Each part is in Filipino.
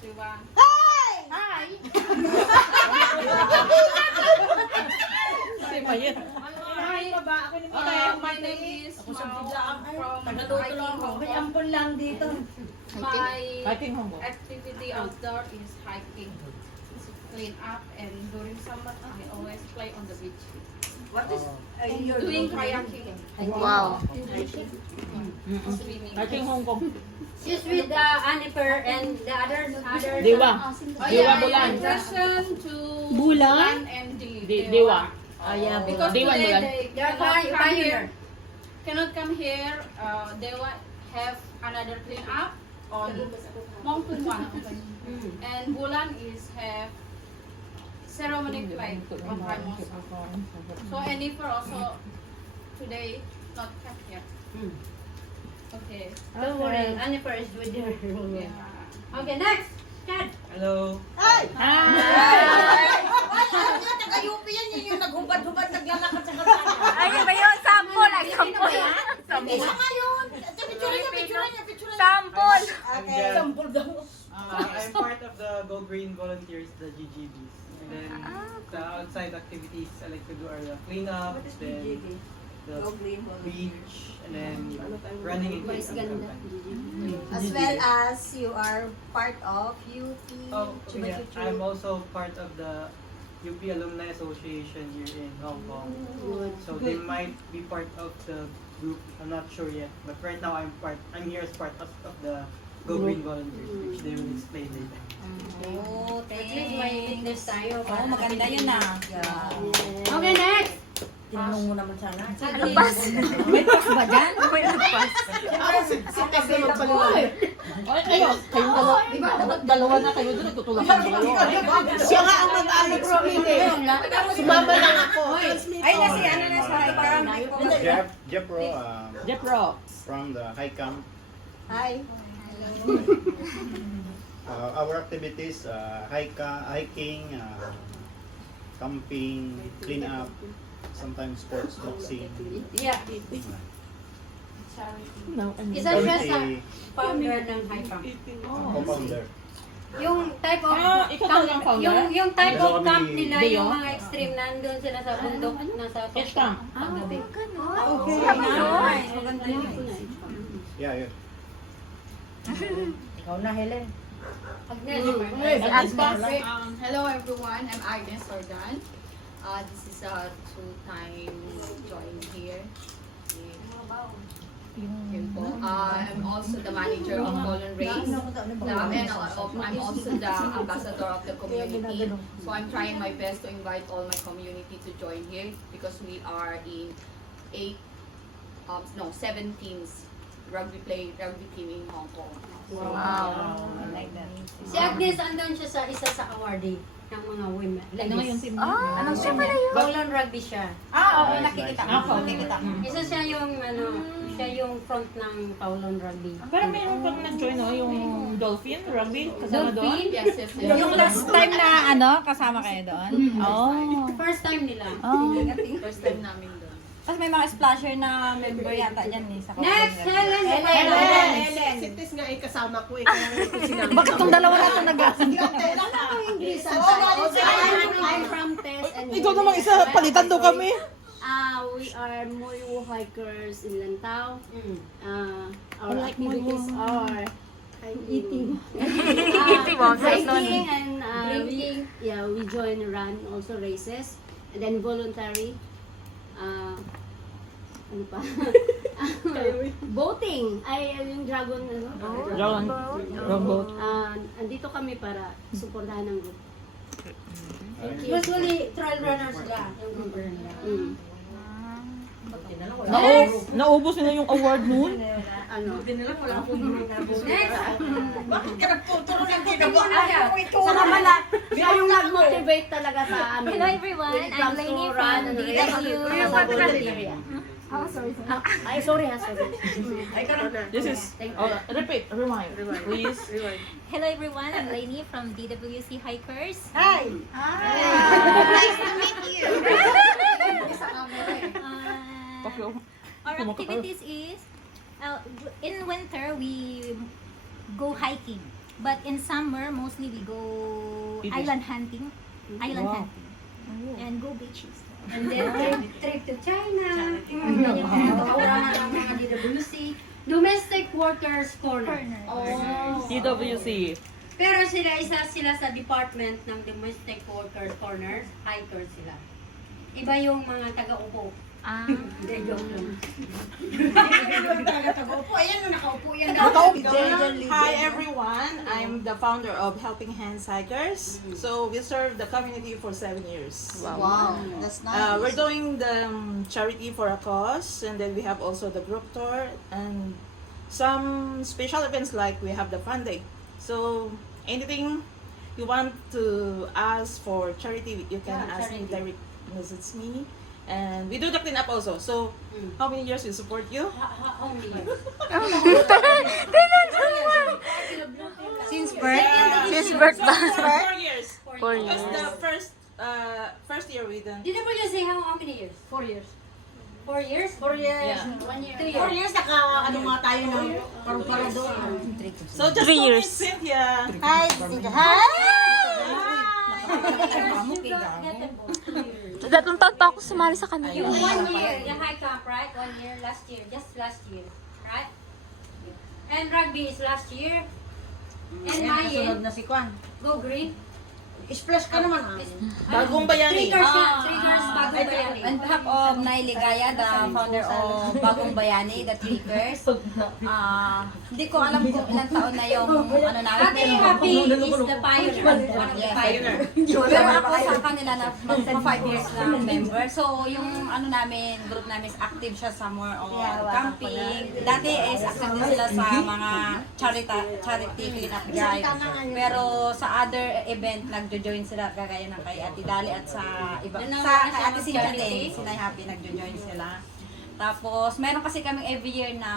everyone. Hi! Kasi mayit. Okay, my name is Mao. I'm from Hiking Hong May Kong. ampon lang dito. My Hiking Hong Kong. activity outdoor is hiking, clean up, and during summer I always play on the beach. What is your Doing kayaking, Wow. swimming. Hiking Hong Kong. She's with Anifer and the others. Dewa. Oh, Dewa yeah, Bulan. in addition to Bulan? and Dewa. Oh, yeah. Because Dewa today Bulan. they They're cannot come pioneer. here. Cannot come here. They will have another clean up on Mongkung Wan. And Bulan is have ceremony play on Raimosa. So Anifer also today not come here. Okay. Don't worry, Anifer is with her. Yeah. Okay, next. Chad. Hello. Ay! Hi! Ay, taga-UP yan. Yun yung naghubad-hubad, naglalakad sa kalsada. Ayun ba yun? Sample! Ay, sample! Isa nga yun. Picture niya. Sample! Okay. Sample daw. I'm part of the Go Green Volunteers, the GGBs. And then the outside activities I like to do are the cleanup, then the beach, and then running in Mas ganda. As well as you are part of UP. Oh, yeah. I'm also part of the UP Alumni Association here in Hong Kong. So they might be part of the group. I'm not sure yet. But right now I'm here as part of the Go Green Volunteers, which they will explain later. Oh, At least may witness tayo. Oh, maganda yun ah. Okay, next. Tinanong mo naman sana. Alpas! May pas ba dyan? May alpas. Ay, ayun. Kayong dalawa na kayo doon. Nagtutulak kami dalawa. Siya nga ang mag-alex Sumama lang ako. Ay, nasi ano na sa ikaw. Jeff Ro, Jeff Rock. from the High Camp. Hi. Our activities, hiking, camping, clean up, sometimes sports, boxing. Yeah. No, Isa siya sa Charity, founder ng High Camp. co-founder. Yung type of ikaw talaga ang founder? yung type of Kami camp ni nila, Deo? yung mga extreme, nandun sila sa bundok, nasa Beach camp. paggabi. Okay. Nice. Maganda yun. Yeah, yeah. Ikaw na, Helen. Agnes ba? Hello everyone, I'm Agnes Ordan. This is a two-time join here. I'm also the manager of Golden Race. And I'm also the ambassador of the community. So I'm trying my best to invite all my community to join here because we are in 17 rugby team in Hong Kong. Wow. Si Agnes, andun siya sa isa sa awardee ng mga women. Ano nga yung team? Anong team pala yun? Golden Rugby siya. Okay, nakikita Ako. Isa siya yung siya yung front ng Kowloon Rugby. Pero meron pang nag-join, no? Yung Dolphin Rugby. Kasama doon. Dolphin? Yes, yes, yes. Yung last time na kasama kayo doon? Oh. First time nila. Oh. First time namin doon. Tapos may mga splasher na member yata dyan sa Next, Helen! Helen. Si Tess nga ay kasama ko eh, kaya nga ito sinabi. Bakit tong dalawa na ito I'm from Tess and Ikaw namang isa, palitan daw kami. We are Moyo hikers in Lantau. Our like activities are eating, Wow, hiking and Drinking. we join run also races and then voluntary. Ano pa? Boating ay yung dragon Dragon. Boat. andito kami para suportahan ng group. Usually, trail runners sila. Yung member nila. Naubos nila yung award noon. Ano? Next! Bakit ka nagtuturo ng ginagawa? Saka pala, siya yung nag-motivate talaga sa amin. Hello everyone, When it I'm comes to Lainey run from and DW. race, sa volunteer. Ay, sorry. This is, repeat, rewind, please. Hello everyone, I'm Lainey from DWC Hikers. Hi. Nice to meet you. Our activities is in winter we go hiking. But in summer, mostly we go island hunting. And go beaches. And then trip to China. Yung kaurangan ng mga DWC. Domestic Workers Corner. DWC. Pero isa sila sa department ng Domestic Workers Corner. Hiker sila. Iba yung mga taga-upo. Hindi, joke lang. Hi everyone, I'm the founder of Helping Hands Hikers. So we serve the community for 7 years. Wow. That's nice. We're doing the charity for a cause, and then we have also the group tour and some special events like we have the fun day. So anything you want to ask for charity, you can ask me direct message me. And we do the cleanup also. So how many years we support you? How many years? Since birth? Since birth ba? 4 years. 4 Because the first year we done. DWC, how many years? 4 years. 4 years? 4 years. Yeah. 1 year. 2 4 years. years, ano nga tayo ng paru-para doon. So just 3 to years. meet Cynthia. Hi, Cynthia. Hi! Datong taon pa ako sumali sa kanila. You 1 year, the high camp, right? 1 year, last year, just last year, right? And rugby is last year. And Mayin, na si Kwan. go green. Splash ka naman ah. Bagong bayani. Triggers yan, triggers, bagong bayani. On behalf of Nay Ligaya, the founder of Bagong Bayani, the Triggers. Hindi ko alam kung ilang taon na yung ano namin. Happy is the pioneer, one of the pioneer. Pero ako sa kanila na magpa 5 years na member. So yung ano namin, group namin is active siya sa more on camping. Dati is active din sila sa mga charity cleanup drive. Pero sa other event, nagjo-join sila kagaya ng kay Ate Dali at sa iba. Sa kay Ate Cynthia din, sila happy nagjo-join sila. Tapos meron kasi kaming every year na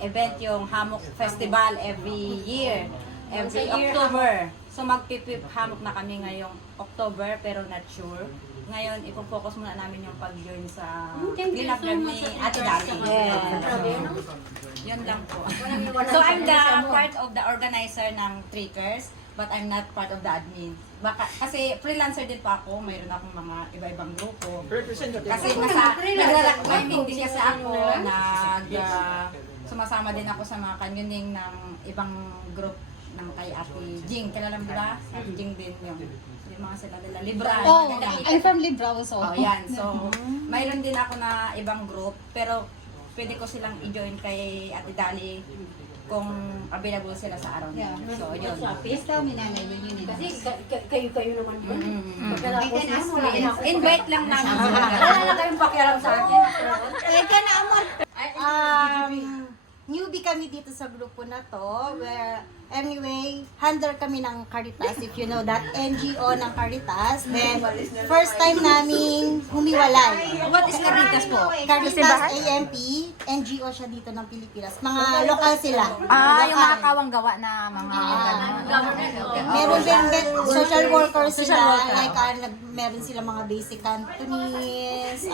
event yung Hammock Festival every year. Every October. So magpipip hammock na kami ngayong October pero not sure. Ngayon, ipo-focus muna namin yung pag-join sa cleanup drive ni Ate Dali. Yun lang po. So I'm the part of the organizer ng Triggers, but I'm not part of the admin. Kasi freelancer din po ako, mayroon akong mga iba-ibang grupo. Representative. Kasi nagla-rock climbing din kasi ako, sumasama din ako sa mga canyoning ng ibang group ng kay Ate Jing. Kilala mo ba? Ate Jing din yung mga sila nila. Libra. I'm from Libra also. Oh, yan. So, mayroon din ako na ibang group, pero pwede ko silang i-join kay Ate Dali kung available sila sa araw na yun. So, yun. Kasi kayo naman po. Pagkalapos na mo, Invite lang namin. wala na kayong pakialam sa akin. Newbie kami dito sa grupo na to, where anyway, handler kami ng Caritas, if you know that, NGO ng Caritas. Then, first time namin humiwalay. What is Caritas po? Caritas AMP, NGO siya dito ng Pilipinas. Mga lokal sila. Yung mga Lokal. kawang gawa na mga Meron din social workers sila, like meron sila mga basic Cantonese,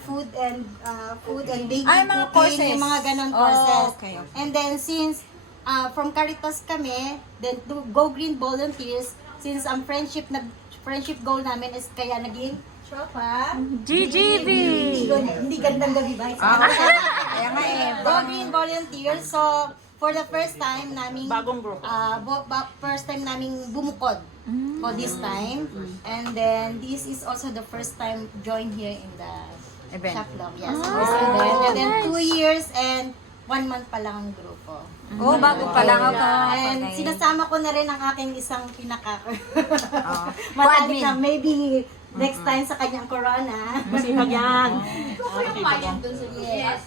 food and baby mga cooking, courses. yung mga ganon courses. Okay. And then since from Caritas kami, then to Go Green Volunteers, since ang friendship goal namin is kaya naging tropa. GGB! Hindi gandang gabi ba? Kaya nga Go Green Volunteers. So for the first time namin Bagong group. first time namin bumukod for this time. And then this is also the first time join here in the Event. shop log. Yes, first event. And then 2 years and 1 month pa lang ang grupo. Oh, bago pa lang ako. And Okay. sinasama ko na rin ang aking isang pinaka matalik na maybe next time sa kanyang corona. Masipag yan.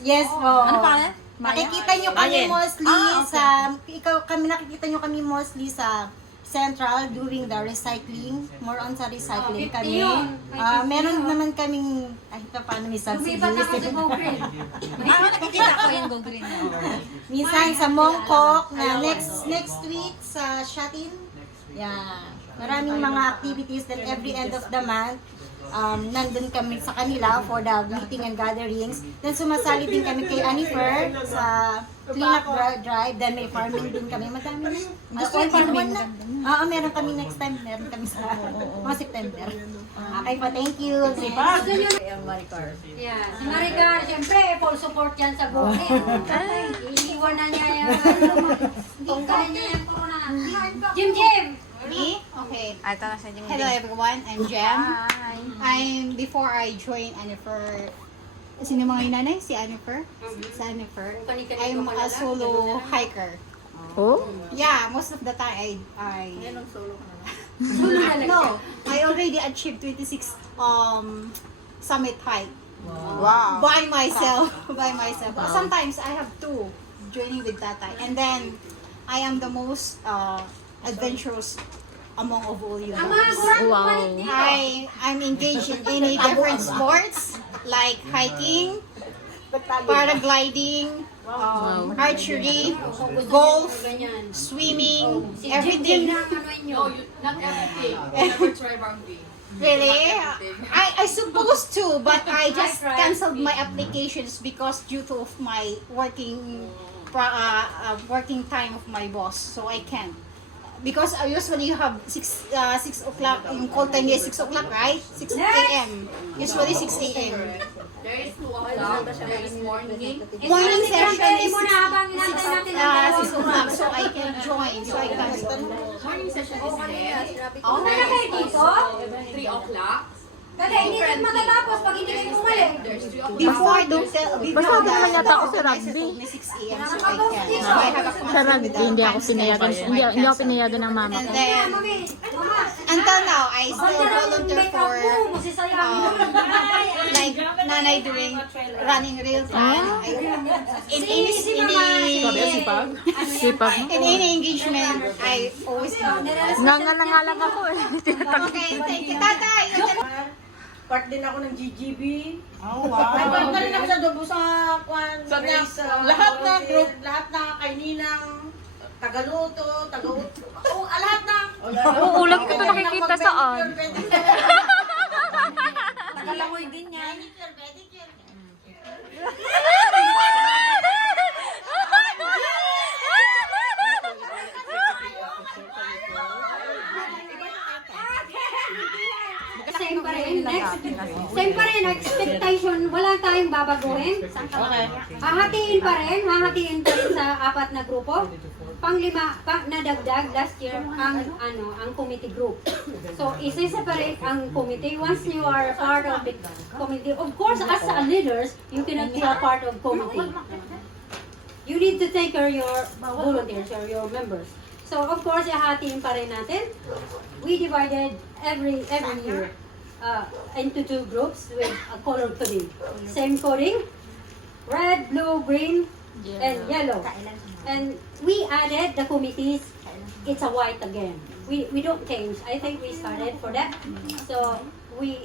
Yes po. Ano pa? Nakikita nyo kami Mayan. mostly nakikita nyo kami mostly sa Central doing the recycling. More on sa recycling kami. Meron naman kaming, paano may Lumipat na kasi go green. Nakikita ko yung Go Green. minsan sa Mongkok na next week sa Shatin. Yeah. Maraming mga activities then every end of the month. Nandun kami sa kanila for the meeting and gatherings. Then sumasali din kami kay Anifer sa clean up drive, then may farming din kami. Madami. All in one na. Oo, meron kami next time. Meron kami sa mga September. Okay po, thank you. Gusto nyo Yeah, si Maricar, siyempre, full support yan sa buhay. Iiwan na niya yung tungkalin niya yung corona. Jim! Me? Okay. Hello everyone, I'm Jem. Before I joined Anifer, sino mga nanay? Si Anifer? Si Anifer. I'm a solo hiker. Oh? Yeah, most of the time No, I already achieved 26 summit hike. Wow. By myself. But sometimes I have two joining with Tatay. And then I am the most adventurous among of all you guys. I'm engaged in any different sports like hiking, paragliding, archery, golf, swimming, everything. No, not everything. Never try rugby. Really? I supposed to, but I just canceled my applications because due to of my working time of my boss, so I can't. Because usually you have 6 o'clock, yung call time is 6 o'clock, right? 6 a.m. Usually 6 a.m. There is 2 o'clock. There is morning. Morning session is 6 natin 6 o'clock, so I can join. So I can. Morning session is 10. Ano na kayo dito? 3 o'clock. Kasi hindi rin matatapos pag hindi kayo bumalik. There's 2 o'clock. Before Basta naman yata ako sa rugby. 6 a.m. so I can. So I have a Sa rugby, hindi ako pinayagan. Hindi ako pinayagan ng mama And ko. then, until now, I still volunteer for like nanay doing running real time. In any engagement, I always do. Nga lang ako eh. Okay, thank you, Tatay. Part din ako ng GGB. Oh, wow. Ay, part na rin ako sa Dubo sa Kwan. Lahat na group. Lahat na kaininang tagaluto, lahat na. Oo, lagi ko ito nakikita saan. Tagalangoy din yan. Same pa rin, expectation, wala tayong babaguhin. Hahatiin pa rin sa 4 na grupo. Pang-5 na dagdag last year ang committee group. So, isa-separate ang committee. Once you are part of the committee, of course, as a leaders, you cannot be a part of committee. You need to take care of your volunteers or your members. So, of course, hahatiin pa rin natin. We divided every year into 2 groups with a color coding. Same coding, red, blue, green, and yellow. And we added the committees, it's a white again. We don't change. I think we started for that. So we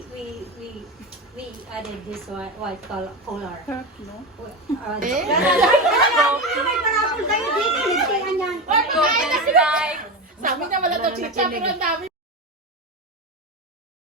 added this white color. Sa amin na wala to chicha, pero ang dami.